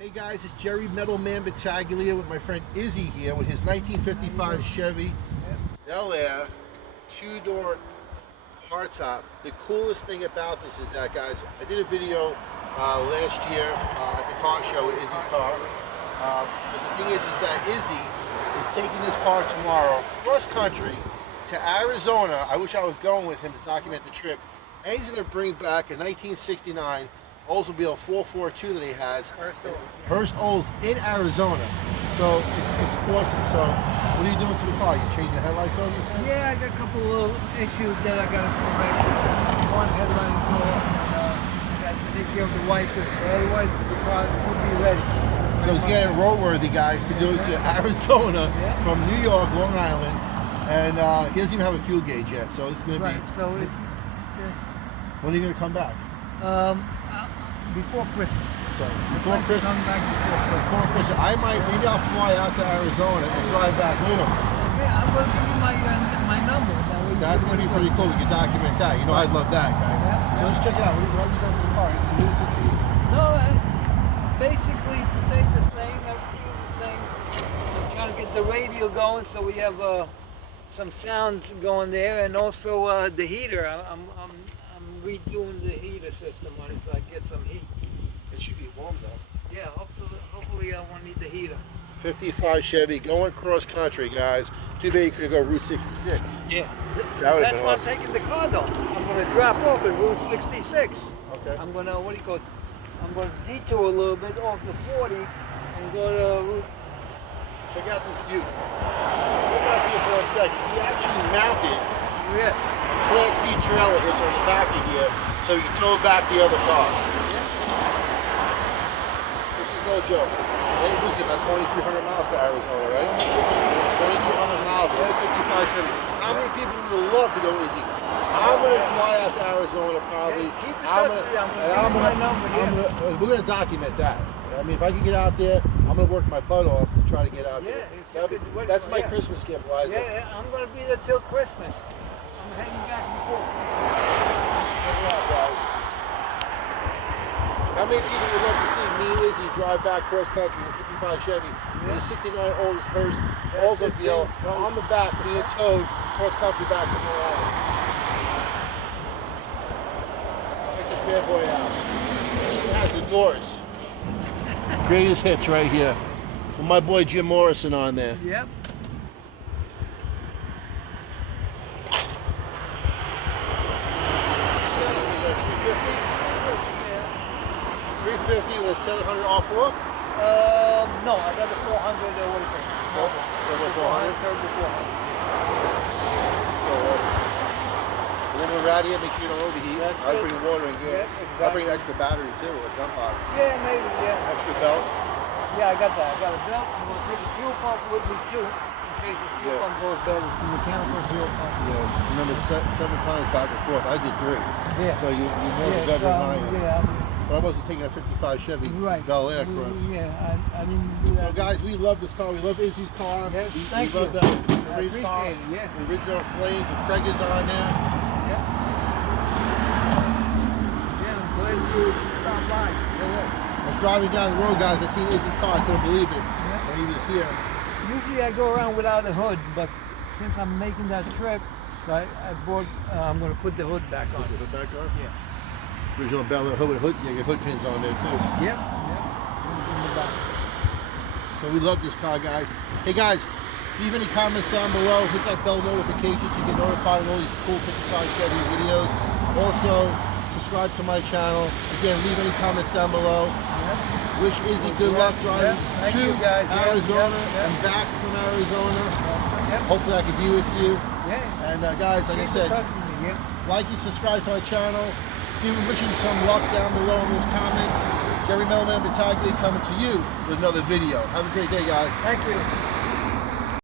Hey guys, it's Jerry Metalman Battaglia with my friend Izzy here with his 1955 Chevy Bel Air 2-door hardtop. The coolest thing about this is that, guys, I did a video last year at the car show with Izzy's car. But the thing is that Izzy is taking this car tomorrow cross country to Arizona. I wish I was going with him to document the trip. And he's going to bring back a 1969 Oldsmobile 442 that he has, Hurst Olds in Arizona. So it's awesome. So what are you doing to the car? You changing the headlights on this thing? Yeah, I got a couple of issues that I got to correct. One headlight is off, and I got to take care of the wipers. Otherwise, the car would be ready. So he's getting roadworthy, guys, to go to Arizona from New York, Long Island, and he doesn't even have a fuel gauge yet. So it's going to be. So it's. When are you going to come back? Before Christmas. So before Christmas. Come back before Christmas. Maybe I'll fly out to Arizona and drive back with him. Okay, I'm going to give you my number. That's going to be pretty cool. We can document that. You know, I'd love that, guys. So let's check it out. What have you done to the car? No, basically it stayed the same. Everything is the same. I'm trying to get the radio going so we have some sounds going there, and also the heater. I'm redoing the heater system on it so I get some heat. It should be warm though. Yeah, hopefully I won't need the heater. 55 Chevy going cross country, guys. Too bad you could go Route 66. Yeah. That would have That's been why awesome. I'm taking the car though. I'm going to drop off at Route 66. Okay. I'm going to, I'm going to detour a little bit off the 40 and go to Route. Check out this beauty. Go back here for 1 second. He actually mounted Yes. Class C trailer hitch on the back of here so you can tow back the other car. Yeah. This is no joke. It was about 2,300 miles to Arizona, right? 2,200 miles, 55 Chevy. How many people would love to go Izzy? I'm going to fly out to Arizona probably. Keep in touch with me. We're going to document that. I mean, if I can get out there, I'm going to work my butt off to try to get out there. That's my Christmas gift, Liza. Yeah, I'm going to be there till Christmas. I'm heading back and forth. Check it out, guys. How many people would love to see me and Izzy drive back cross country in a 55 Chevy with a 69 Hurst Oldsmobile on the back being towed cross country back to Long Island? Check this bad boy out. It has the doors. Greatest hits right here. With my boy Jim Morrison on there. Yep. 350 with a 700 off-road? No, I got the 400 what is it? Turbo 400? Turbo 400. So awesome. When we're out here, make sure you don't overheat. I'll bring water and gas. Exactly. I'll bring an extra battery too, or a jump box. Yeah, maybe, yeah. Extra belt. Yeah, I got that. I got a belt. I'm going to take a fuel pump with me too, in case the fuel pump goes bad. It's a mechanical fuel pump. Yeah, remember 7 times back and forth. I did 3. Yeah. So you're more the veteran than I am. Yeah, But I wasn't taking a 55 Chevy Bel Air cross. Yeah, I didn't do that. So guys, we love this car. We love Izzy's car. Yes, we love that race car. It, yeah. The original flames with Craig is on there. Yeah. Yeah, I'm glad you stopped by. Yeah. I was driving down the road, guys. I seen Izzy's car. I couldn't believe it when he was here. Usually I go around without a hood, but since I'm making that trip, so I bought. I'm going to put the hood back on. Put the hood back on? Yeah. Original Bel Air hood with hood. Yeah, your hood pins on there too. Yep. In the back. So we love this car, guys. Hey guys, leave any comments down below. Hit that bell notification so you get notified of all these cool 55 Chevy videos. Also, subscribe to my channel. Again, leave any comments down below. Yep. Wish Izzy good luck driving to Arizona and back from Arizona. Yep. Hopefully I can be with you. Yeah. And guys, like I said, like and subscribe to our channel. Give Richard some luck down below in those comments. Jerry Metalman Battaglia coming to you with another video. Have a great day, guys. Thank you.